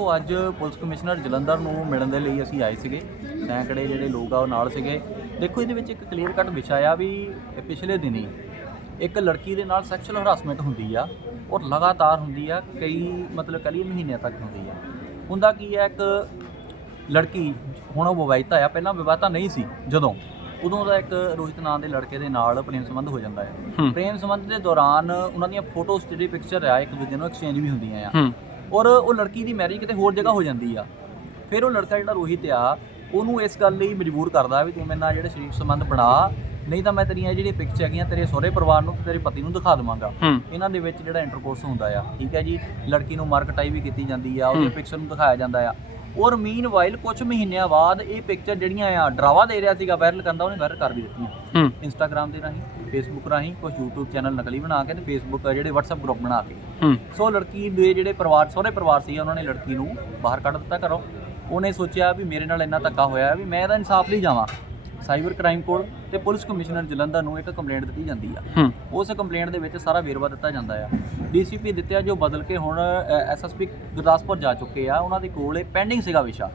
ਉਹ ਅੱਜ police commissioner Jalandhar ਨੂੰ ਮਿਲਣ ਦੇ ਲਈ ਅਸੀਂ ਆਏ ਸੀਗੇ। ਸੈਂਕੜੇ ਜਿਹੜੇ ਲੋਕ ਆ ਉਹ ਨਾਲ ਸੀਗੇ। ਦੇਖੋ, ਇਹਦੇ ਵਿੱਚ ਇੱਕ ਕਲੀਅਰ ਕੱਟ ਵਿਸ਼ਾ ਆ ਵੀ ਪਿਛਲੇ ਦਿਨੀ ਇੱਕ ਲੜਕੀ ਦੇ ਨਾਲ ਸੈਕਸ਼ੂਅਲ ਹਰਾਸਮੈਂਟ ਹੁੰਦੀ ਆ ਔਰ ਲਗਾਤਾਰ ਹੁੰਦੀ ਆ, ਕਈ ਮਤਲਬ ਕਈ ਮਹੀਨਿਆਂ ਤੱਕ ਹੁੰਦੀ ਆ। ਹੁੰਦਾ ਕੀ ਹੈ ਇੱਕ ਲੜਕੀ, ਹੁਣ ਉਹ ਵਿਵਾਹਿਤਾ ਆ, ਪਹਿਲਾਂ ਵਿਵਾਹਿਤਾ ਨਹੀਂ ਸੀ ਜਦੋਂ। ਉਦੋਂ ਦਾ ਇੱਕ ਰੋਹਿਤ ਨਾਂ ਦੇ ਲੜਕੇ ਦੇ ਨਾਲ ਪ੍ਰੇਮ ਸੰਬੰਧ ਹੋ ਜਾਂਦਾ ਹੈ। ਪ੍ਰੇਮ ਸੰਬੰਧ ਦੇ ਦੌਰਾਨ ਉਹਨਾਂ ਦੀਆਂ ਫੋਟੋਸ ਜਿਹੜੀ ਪਿਕਚਰ ਆ ਇੱਕ ਦੂਜੇ ਨਾਲ ਐਕਸਚੇਂਜ ਵੀ ਹੁੰਦੀਆਂ ਆ। ਔਰ ਉਹ ਲੜਕੀ ਦੀ ਮੈਰਿਜ ਕਿਤੇ ਹੋਰ ਜਗ੍ਹਾ ਹੋ ਜਾਂਦੀ ਆ। ਫਿਰ ਉਹ ਲੜਕਾ ਜਿਹੜਾ ਰੋਹਿਤ ਆ ਉਹਨੂੰ ਇਸ ਗੱਲ ਲਈ ਮਜਬੂਰ ਕਰਦਾ ਵੀ ਤੂੰ ਮੇਰੇ ਨਾਲ ਜਿਹੜੇ ਸ਼ਰੀਫ ਸੰਬੰਧ ਬਣਾ ਨਹੀਂ ਤਾਂ ਮੈਂ ਤੇਰੀਆਂ ਜਿਹੜੀਆਂ ਪਿਕਚਰ ਹੈਗੀਆਂ ਤੇਰੇ ਸਹੁਰੇ ਪਰਿਵਾਰ ਨੂੰ ਤੇ ਤੇਰੇ ਪਤੀ ਨੂੰ ਦਿਖਾ ਦਵਾਂਗਾ। ਇਹਨਾਂ ਦੇ ਵਿੱਚ ਜਿਹੜਾ ਇੰਟਰਕੋਰਸ ਹੁੰਦਾ ਆ ਠੀਕ ਹੈ ਜੀ? ਲੜਕੀ ਨੂੰ ਮਾਰਕਟਾਈ ਵੀ ਕੀਤੀ ਜਾਂਦੀ ਆ ਉਹਦੇ ਪਿਕਚਰ ਨੂੰ ਦਿਖਾਇਆ ਜਾਂਦਾ ਆ। ਔਰ ਮੀਨਵਾਈਲ ਕੁਝ ਮਹੀਨਿਆਂ ਬਾਅਦ ਇਹ ਪਿਕਚਰ ਜਿਹੜੀਆਂ ਆ ਡਰਾਵਾ ਦੇ ਰਿਹਾ ਸੀਗਾ ਵਾਇਰਲ ਕਰਦਾ ਉਹਨੇ ਵਾਇਰਲ ਕਰ ਵੀ ਦਿੱਤੀਆਂ। ਇੰਸਟਾਗ੍ਰam ਦੇ ਰਾਹੀਂ ਫੇਸਬੁੱਕ ਰਾਹੀਂ ਕੁਝ YouTube ਚੈਨਲ ਨਕਲੀ ਬਣਾ ਕੇ ਤੇ ਫੇਸਬੁੱਕ ਜਿਹੜੇ WhatsApp ਗਰੁੱਪ ਬਣਾ ਕੇ। ਸੋ ਲੜਕੀ ਦੇ ਜਿਹੜੇ ਪਰਿਵਾਰ ਸਹੁਰੇ ਪਰਿਵਾਰ ਸੀ ਉਹਨਾਂ ਨੇ ਲੜਕੀ ਨੂੰ ਬਾਹਰ ਕੱਢ ਦਿੱਤਾ ਘਰੋਂ। ਉਹਨੇ ਸੋਚਿਆ ਵੀ ਮੇਰੇ ਨਾਲ ਇੰਨਾ ਧੱਕਾ ਹੋਇਆ ਵੀ ਮੈਂ ਇਹਦਾ ਇਨਸਾਫ ਲਈ ਜਾਵਾਂ। ਸਾਈਬਰ ਕ੍ਰਾਈਮ ਕੋਲ ਤੇ ਪੁਲਿਸ ਕਮਿਸ਼ਨਰ ਜਲੰਧਰ ਨੂੰ ਇੱਕ ਕੰਪਲੇਂਟ ਦਿੱਤੀ ਜਾਂਦੀ ਆ। ਉਸ ਕੰਪਲੇਂਟ ਦੇ ਵਿੱਚ ਸਾਰਾ ਵੇਰਵਾ ਦਿੱਤਾ ਜਾਂਦਾ ਆ। ਡੀਸੀਪੀ ਦਿੱਤਿਆ ਜੋ ਬਦਲ ਕੇ ਹੁਣ ਐਸਐਸਪੀ ਗੁਰਦਾਸਪੁਰ ਜਾ ਚੁੱਕੇ ਆ। ਉਹਨਾਂ ਦੇ ਕੋਲ ਇਹ ਪੈਂਡਿੰਗ ਸੀਗਾ ਵਿਸ਼ਾ।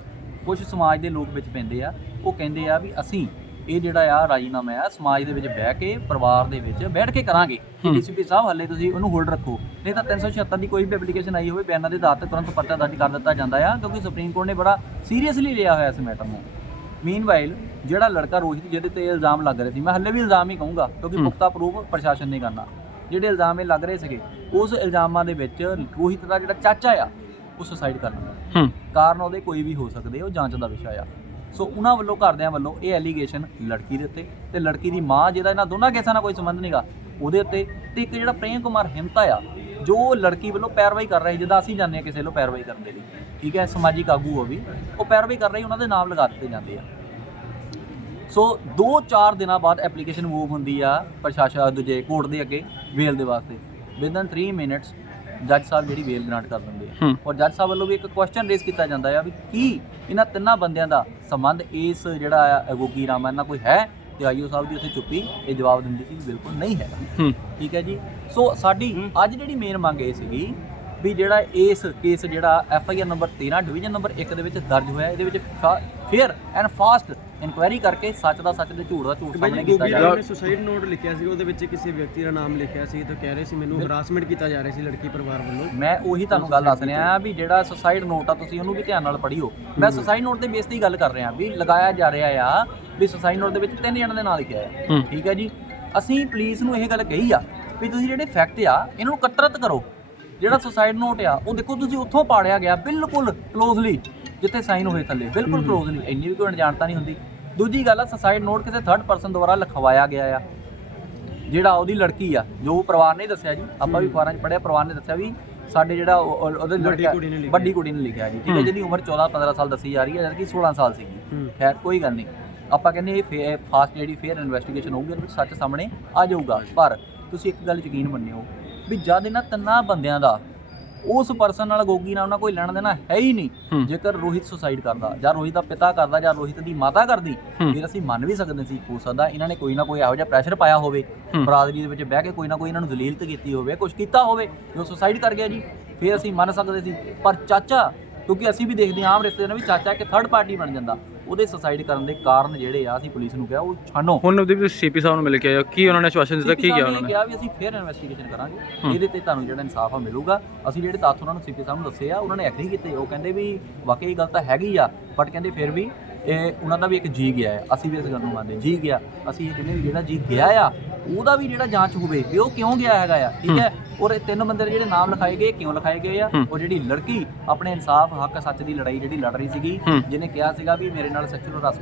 ਕੁਝ ਸਮਾਜ ਦੇ ਲੋਕ ਵਿੱਚ ਪੈਂਦੇ ਆ। ਉਹ ਕਹਿੰਦੇ ਆ ਵੀ ਅਸੀਂ ਇਹ ਜਿਹੜਾ ਆ ਰਾਜੀਨਾਮਾ ਆ ਸਮਾਜ ਦੇ ਵਿੱਚ ਬਹਿ ਕੇ ਪਰਿਵਾਰ ਦੇ ਵਿੱਚ ਬੈਠ ਕੇ ਕਰਾਂਗੇ। ਡੀਸੀਪੀ ਸਾਹਿਬ ਹੱਲੇ ਤੁਸੀਂ ਉਹਨੂੰ ਹੋਲਡ ਰੱਖੋ। ਨਹੀਂ ਤਾਂ 376 ਦੀ ਕੋਈ ਵੀ ਐਪਲੀਕੇਸ਼ਨ ਆਈ ਹੋਵੇ ਬਿਆਨਾਂ ਦੇ ਆਧਾਰ ਤੇ ਤੁਰੰਤ ਪਰਚਾ ਦਰਜ ਕਰ ਦਿੱਤਾ ਜਾਂਦਾ ਆ ਕਿਉਂਕਿ ਸੁਪਰੀਮ ਕੋਰਟ ਨੇ ਬੜਾ ਸੀਰੀਅਸਲੀ ਲਿਆ ਹੋਇਆ ਇਸ ਮੈਟਰ ਨੂੰ। ਮੀਨਵਾਈਲ ਜਿਹੜਾ ਲੜਕਾ ਰੋਹਿਤ ਜਿਹਦੇ ਤੇ ਇਲਜ਼ਾਮ ਲੱਗ ਰਹੇ ਸੀ ਮੈਂ ਹੱਲੇ ਵੀ ਇਲਜ਼ਾਮ ਹੀ ਕਹੂੰਗਾ ਕਿਉਂਕਿ ਪੁਖਤਾ ਪ੍ਰੂਫ ਪ੍ਰਸ਼ਾਸਨ ਨੇ ਕਰਨਾ। ਜਿਹੜੇ ਇਲਜ਼ਾਮ ਇਹ ਲੱਗ ਰਹੇ ਸੀਗੇ ਉਸ ਇਲਜ਼ਾਮਾਂ ਦੇ ਵਿੱਚ ਰੋਹਿਤ ਦਾ ਜਿਹੜਾ ਚਾਚਾ ਆ ਉਹ ਸੁਸਾਈਡ ਕਰ ਲੈਂਦਾ। ਕਾਰਨ ਉਹਦੇ ਕੋਈ ਵੀ ਹੋ ਸਕਦੇ ਉਹ ਜਾਂਚ ਦਾ ਵਿਸ਼ਾ ਆ। ਸੋ ਉਹਨਾਂ ਵੱਲੋਂ ਘਰਦਿਆਂ ਵੱਲੋਂ ਇਹ ਐਲੀਗੇਸ਼ਨ ਲੜਕੀ ਦੇ ਉੱਤੇ ਤੇ ਲੜਕੀ ਦੀ ਮਾਂ ਜਿਹਦਾ ਇਹਨਾਂ ਦੋਨਾਂ ਕੇਸਾਂ ਨਾਲ ਕੋਈ ਸੰਬੰਧ ਨਹੀਂਗਾ ਉਹਦੇ ਉੱਤੇ ਤੇ ਇੱਕ ਜਿਹੜਾ ਪ੍ਰੇਮ ਕੁਮਾਰ ਹਿੰਮਤਾ ਆ ਜੋ ਲੜਕੀ ਵੱਲੋਂ ਪੈਰਵਾਈ ਕਰ ਰਹੀ ਜਿੱਦਾਂ ਅਸੀਂ ਜਾਂਦੇ ਹਾਂ ਕਿਸੇ ਵੱਲੋਂ ਪੈਰਵਾਈ ਕਰਨ ਦੇ ਲਈ। ਠੀਕ ਹੈ ਸਮਾਜਿਕ ਆਗੂ ਉਹ ਵੀ ਉਹ ਪੈਰਵਾਈ ਕਰ ਰਹੀ ਉਹਨਾਂ ਦੇ ਨਾਮ ਲਗਾ ਦਿੱਤੇ ਜਾਂਦੇ ਆ। ਸੋ 2-4 ਦਿਨਾਂ ਬਾਅਦ ਐਪਲੀਕੇਸ਼ਨ ਮੂਵ ਹੁੰਦੀ ਆ ਪ੍ਰਸ਼ਾਸਨ ਦੂਜੇ ਕੋਰਟ ਦੇ ਅੱਗੇ ਵੇਲ ਦੇ ਵਾਸਤੇ। ਵਿਦਨ 3 ਮਿੰਟਸ ਜੱਜ ਸਾਹਿਬ ਜਿਹੜੀ ਵੇਲ ਗ੍ਰਾਂਟ ਕਰ ਦਿੰਦੇ ਆ। ਔਰ ਜੱਜ ਸਾਹਿਬ ਵੱਲੋਂ ਵੀ ਇੱਕ ਕੁਐਸਚਨ ਰੇਜ਼ ਕੀਤਾ ਜਾਂਦਾ ਆ ਵੀ ਕੀ ਇਹਨਾਂ ਤਿੰਨਾਂ ਬੰਦਿਆਂ ਦਾ ਸੰਬੰਧ ਇਸ ਜਿਹੜਾ ਆ ਗੋਗੀ ਰਾਮਨ ਨਾਲ ਕੋਈ ਹੈ? ਤੇ ਆਈਓ ਸਾਹਿਬ ਦੀ ਉੱਥੇ ਚੁੱਪੀ ਇਹ ਜਵਾਬ ਦਿੰਦੀ ਸੀ ਬਿਲਕੁਲ ਨਹੀਂ ਹੈਗਾ। ਹੂੰ। ਠੀਕ ਹੈ ਜੀ? ਸੋ ਸਾਡੀ ਅੱਜ ਜਿਹੜੀ ਮੇਨ ਮੰਗ ਇਹ ਸੀਗੀ ਵੀ ਜਿਹੜਾ ਇਸ ਕੇਸ ਜਿਹੜਾ F I R number 13 division number 1 ਦੇ ਵਿੱਚ ਦਰਜ ਹੋਇਆ ਇਹਦੇ ਵਿੱਚ ਫੇਅਰ ਐਂਡ ਫਾਸਟ ਇਨਕੁਆਇਰੀ ਕਰਕੇ ਸੱਚ ਦਾ ਸੱਚ ਤੇ ਝੂਠ ਦਾ ਝੂਠ ਸਾਹਮਣੇ ਕੀਤਾ ਰਾਮ ਨੇ ਸੁਸਾਈਡ ਨੋਟ ਲਿਖਿਆ ਸੀ ਉਹਦੇ ਵਿੱਚ ਕਿਸੇ ਵਿਅਕਤੀ ਦਾ ਨਾਮ ਲਿਖਿਆ ਸੀ ਤਾਂ ਕਹਿ ਰਹੇ ਸੀ ਮੈਨੂੰ ਹਰਾਸਮੈਂਟ ਕੀਤਾ ਜਾ ਰਿਹਾ ਸੀ ਲੜਕੀ ਪਰਿਵਾਰ ਵੱਲੋਂ। ਮੈਂ ਉਹੀ ਤੁਹਾਨੂੰ ਗੱਲ ਦੱਸ ਰਿਹਾ ਆ ਵੀ ਜਿਹੜਾ ਸੁਸਾਈਡ ਨੋਟ ਆ ਤੁਸੀਂ ਉਹਨੂੰ ਵੀ ਧਿਆਨ ਨਾਲ ਪੜ੍ਹਿਓ। ਮੈਂ ਸੁਸਾਈਡ ਨੋਟ ਦੇ ਬੇਸ ਤੇ ਹੀ ਗੱਲ ਕਰ ਰਿਹਾ ਵੀ ਲਗਾਇਆ ਜਾ ਰਿਹਾ ਆ ਵੀ ਸੁਸਾਈਡ ਨੋਟ ਦੇ ਵਿੱਚ ਤਿੰਨ ਜਣਾਂ ਦੇ ਨਾਂ ਲਿਖਿਆ ਆ। ਠੀਕ ਹੈ ਜੀ? ਅਸੀਂ ਪੁਲਿਸ ਨੂੰ ਇਹ ਗੱਲ ਕਹੀ ਆ ਵੀ ਤੁਸੀਂ ਜਿਹੜੇ ਫੈਕਟ ਆ ਇਹਨਾਂ ਨੂੰ ਕਤਰਤ ਕਰੋ। ਜਿਹੜਾ ਸੁਸਾਈਡ ਨੋਟ ਆ ਉਹ ਦੇਖੋ ਤੁਸੀਂ ਉੱਥੋਂ ਪਾੜਿਆ ਗਿਆ ਬਿਲਕੁਲ ਕਲੋਜ਼ਲੀ ਜਿੱਥੇ ਸਾਈਨ ਹੋਏ ਥੱਲੇ ਬਿਲਕੁਲ ਕਲੋਜ਼ਲੀ ਇੰਨੀ ਵੀ ਕੋਈ ਅਣਜਾਣਤਾ ਨਹੀਂ ਹੁੰਦੀ। ਦੂਜੀ ਗੱਲ ਆ ਸੁਸਾਈਡ ਨੋਟ ਕਿਸੇ ਥਰਡ ਪਰਸਨ ਦੁਆਰਾ ਲਿਖਵਾਇਆ ਗਿਆ ਆ। ਜਿਹੜਾ ਉਹਦੀ ਲੜਕੀ ਆ ਜੋ ਪਰਿਵਾਰ ਨੇ ਦੱਸਿਆ ਜੀ ਆਪਾਂ ਵੀ ਅਖਬਾਰਾਂ 'ਚ ਪੜਿਆ ਪਰਿਵਾਰ ਨੇ ਦੱਸਿਆ ਵੀ ਸਾਡੇ ਜਿਹੜਾ ਉਹ- ਉਹ- ਉਹਦੇ ਲੜਕਾ। ਵੱਡੀ ਕੁੜੀ ਨੇ ਲਿਖਿਆ ਜੀ ਠੀਕ ਹੈ। ਜਿਹਦੀ ਉਮਰ 14 15 ਸਾਲ ਦੱਸੀ ਜਾ ਰਹੀ ਹੈ ਜਦਕਿ 16 ਸਾਲ ਹੂੰ। ਖੈਰ ਕੋਈ ਗੱਲ ਨਹੀਂ। ਆਪਾਂ ਕਹਿੰਦੇ ਇਹ ਫਾਸਟ ਜਿਹੜੀ ਫੇਅਰ ਇਨਵੈਸਟੀਗੇਸ਼ਨ ਹੋਊਗੀ ਉਹਦੇ ਵਿੱਚ ਸੱਚ ਸਾਹਮਣੇ ਆ ਜਾਊਗਾ। ਪਰ ਤੁਸੀਂ ਇੱਕ ਗੱਲ ਯਕੀਨ ਮੰਨਿਓ ਵੀ ਜਦ ਇਹਨਾਂ ਤਿੰਨਾਂ ਬੰਦਿਆਂ ਦਾ ਉਸ ਪਰਸਨ ਨਾਲ ਗੋਗੀ ਨਾਲ ਉਹਨਾਂ ਕੋਈ ਲੈਣਾ ਦੇਣਾ ਹੈ ਹੀ ਨਹੀਂ। ਜੇਕਰ ਰੋਹਿਤ ਸੁਸਾਈਡ ਕਰਦਾ ਜਾਂ ਰੋਹਿਤ ਦਾ ਪਿਤਾ ਕਰਦਾ ਜਾਂ ਰੋਹਿਤ ਦੀ ਮਾਤਾ ਕਰਦੀ। ਫਿਰ ਅਸੀਂ ਮੰਨ ਵੀ ਸਕਦੇ ਸੀ ਹੋ ਸਕਦਾ ਇਹਨਾਂ ਨੇ ਕੋਈ ਨਾ ਕੋਈ ਇਹੋ ਜਿਹਾ ਪ੍ਰੈਸ਼ਰ ਪਾਇਆ ਹੋਵੇ ਬਰਾਦਰੀ ਦੇ ਵਿੱਚ ਬਹਿ ਕੇ ਕੋਈ ਨਾ ਕੋਈ ਇਹਨਾਂ ਨੂੰ ਦਲੀਲਤ ਕੀਤੀ ਹੋਵੇ ਕੁਝ ਕੀਤਾ ਹੋਵੇ ਜੋ ਸੁਸਾਈਡ ਕਰ ਗਿਆ ਜੀ ਫਿਰ ਅਸੀਂ ਮੰਨ ਸਕਦੇ ਸੀ ਪਰ ਚਾਚਾ ਕਿਉਂਕਿ ਅਸੀਂ ਵੀ ਦੇਖਦੇ ਹਾਂ ਆਮ ਰਿਸ਼ਤੇ ਨਾਲ ਵੀ ਚਾਚਾ ਕਿ ਥਰਡ ਪਾਰਟੀ ਬਣ ਜਾਂਦਾ। ਉਹਦੇ ਸੁਸਾਈਡ ਕਰਨ ਦੇ ਕਾਰਨ ਜਿਹੜੇ ਆ ਅਸੀਂ ਪੁਲਿਸ ਨੂੰ ਕਿਹਾ ਉਹ ਛਾਨੋ ਹੁਣ ਉਹਦੇ ਵਿੱਚ ਸੀਪੀ ਸਾਹਿਬ ਨੂੰ ਮਿਲ ਕੇ ਆਇਆ। ਕੀ ਉਹਨਾਂ ਨੇ ਆਸ਼ਵਾਸਨ ਦਿੱਤਾ ਕੀ ਕਿਹਾ ਉਹਨਾਂ ਨੇ? ਕਿਹਾ ਵੀ ਅਸੀਂ ਫੇਰ ਇਨਵੈਸਟੀਗੇਸ਼ਨ ਕਰਾਂਗੇ। ਇਹਦੇ ਤੇ ਤੁਹਾਨੂੰ ਜਿਹੜਾ ਇਨਸਾਫ ਆ ਮਿਲੂਗਾ। ਅਸੀਂ ਜਿਹੜੇ ਤੱਥ ਉਹਨਾਂ ਨੂੰ ਸੀਪੀ ਸਾਹਿਬ ਨੂੰ ਦੱਸੇ ਆ ਉਹਨਾਂ ਨੇ ਐਗਰੀ ਕੀਤੇ। ਉਹ ਕਹਿੰਦੇ ਵੀ ਵਾਕਈ ਗੱਲ ਤਾਂ ਹੈਗੀ ਆ ਬਟ ਕਹਿੰਦੇ ਫਿਰ ਵੀ ਇਹ ਉਹਨਾਂ ਦਾ ਵੀ ਇੱਕ ਜੀ ਗਿਆ ਹੈ ਅਸੀਂ ਵੀ ਇਸ ਗੱਲ ਨੂੰ ਮੰਨਦੇ ਜੀ ਗਿਆ। ਅਸੀਂ ਇਹ ਕਹਿੰਦੇ ਵੀ ਜਿਹੜਾ ਜੀ ਗਿਆ ਆ ਉਹਦਾ ਵੀ ਜਿਹੜਾ ਜਾਂਚ ਹੋਵੇ ਵੀ ਉਹ ਕਿਉਂ ਗਿਆ ਹੈਗਾ ਆ ਠੀਕ ਹੈ? ਔਰ ਇਹ ਤਿੰਨ ਬੰਦੇ ਦੇ ਜਿਹੜੇ ਨਾਮ ਲਿਖਾਏ ਗਏ ਕਿਉਂ ਲਿਖਾਏ ਗਏ ਆ? ਉਹ ਜਿਹੜੀ ਲੜਕੀ ਆਪਣੇ ਇਨਸਾਫ ਹੱਕ ਸੱਚ ਦੀ ਲੜਾਈ ਜਿਹੜੀ ਲੜ ਰਹੀ ਸੀਗੀ ਜਿਹਨੇ ਕਿਹਾ ਸੀਗਾ ਵੀ ਮੇਰੇ ਨਾਲ ਸੈਕਸ਼ੂਅਲ ਹਰਾਸਮੈਂਟ